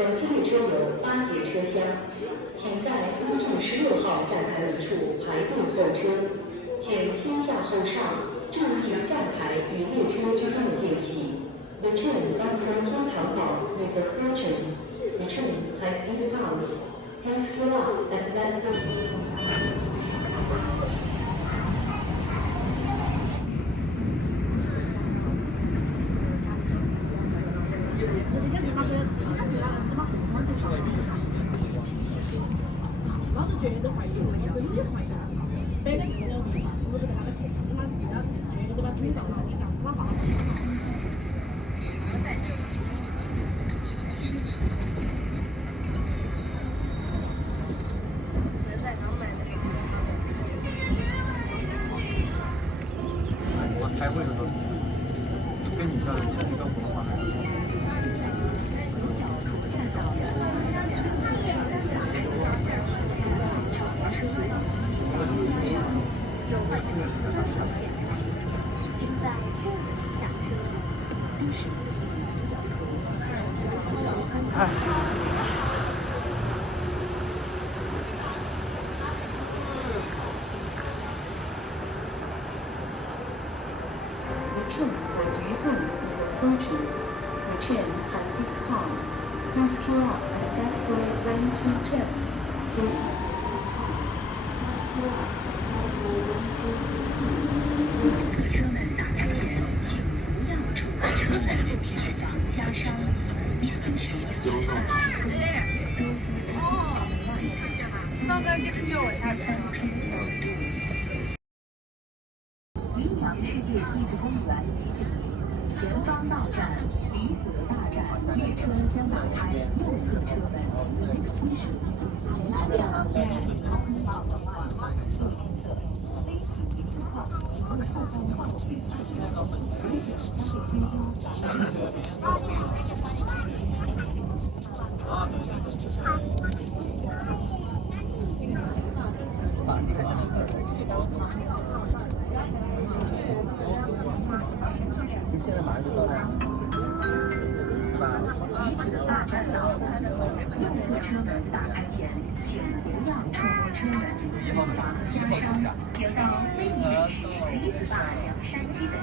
本次列车有8节车厢，请在公众16号站牌门处排队候车，请先下后上，注意站牌与列车之间的间隙。The train bound for Tonghao with a curtain. The train has 8 cars. Please queue up at platform. 开会的时候，跟你的一个普通话。The train has 6 cars. Please queue up at platform 1 to 10. 车门打开前，请不要触碰车门，以防夹伤。刚刚就是救我下车了。云阳世界地质公园提醒您，前方到站李子大站，列车将打开右侧车门。Next station is Hainan Airport.你现在马上就到站了，离子大站到，右侧车门打开前，请不要触摸车门，以防夹伤。有到非遗美食离子大凉山鸡的车。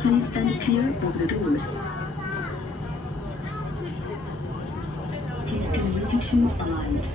Please stand clear of the doors. Please get ready to alight.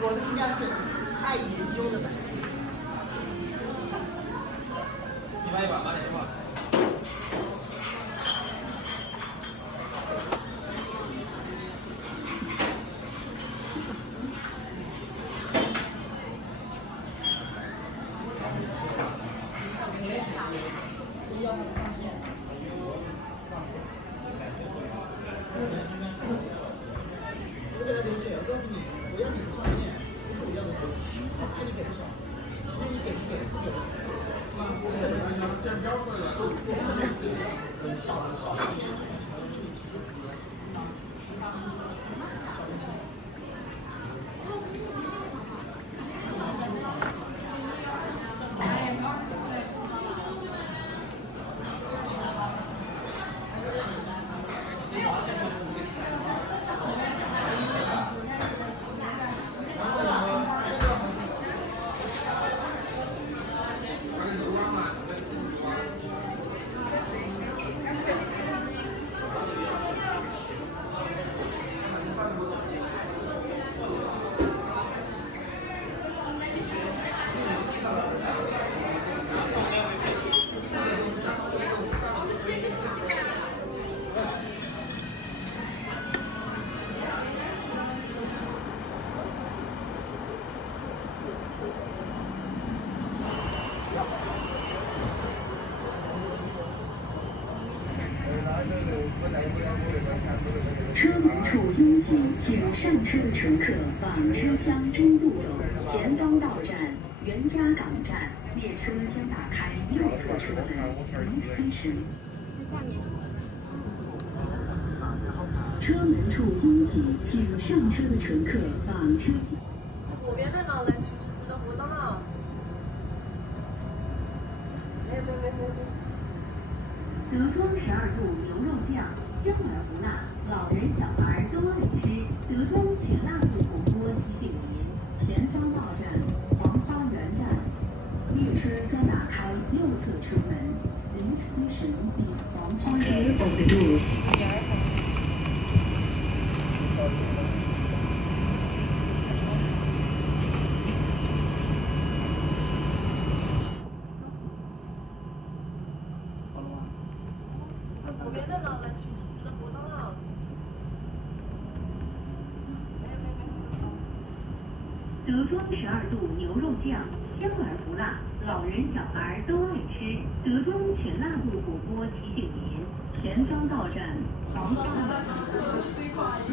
我的评价是爱研究的。一般一把80块。我给他流水，我告诉你，我要你的上面，不是我要的多，看你给多少，愿意给不给不行。少一些。车门处应紧，请上车的乘客往车厢中部走，前方到站袁家港站，列车将打开右侧车门。Station。车门处应紧，请上车的乘客往车。这左边的呢，来去的活动了。没。德庄12度牛肉酱，香而不辣，老人小孩都爱吃。德庄全辣度火锅提醒您，前方到站黄花园站，列车将打开右侧车门。This station is黄花园。Clear of the doors. 左边的呢，来去的活动了。德庄12度牛肉酱，香而不辣，老人小孩都爱吃。德庄全辣度火锅提醒您，前方到站黄花园。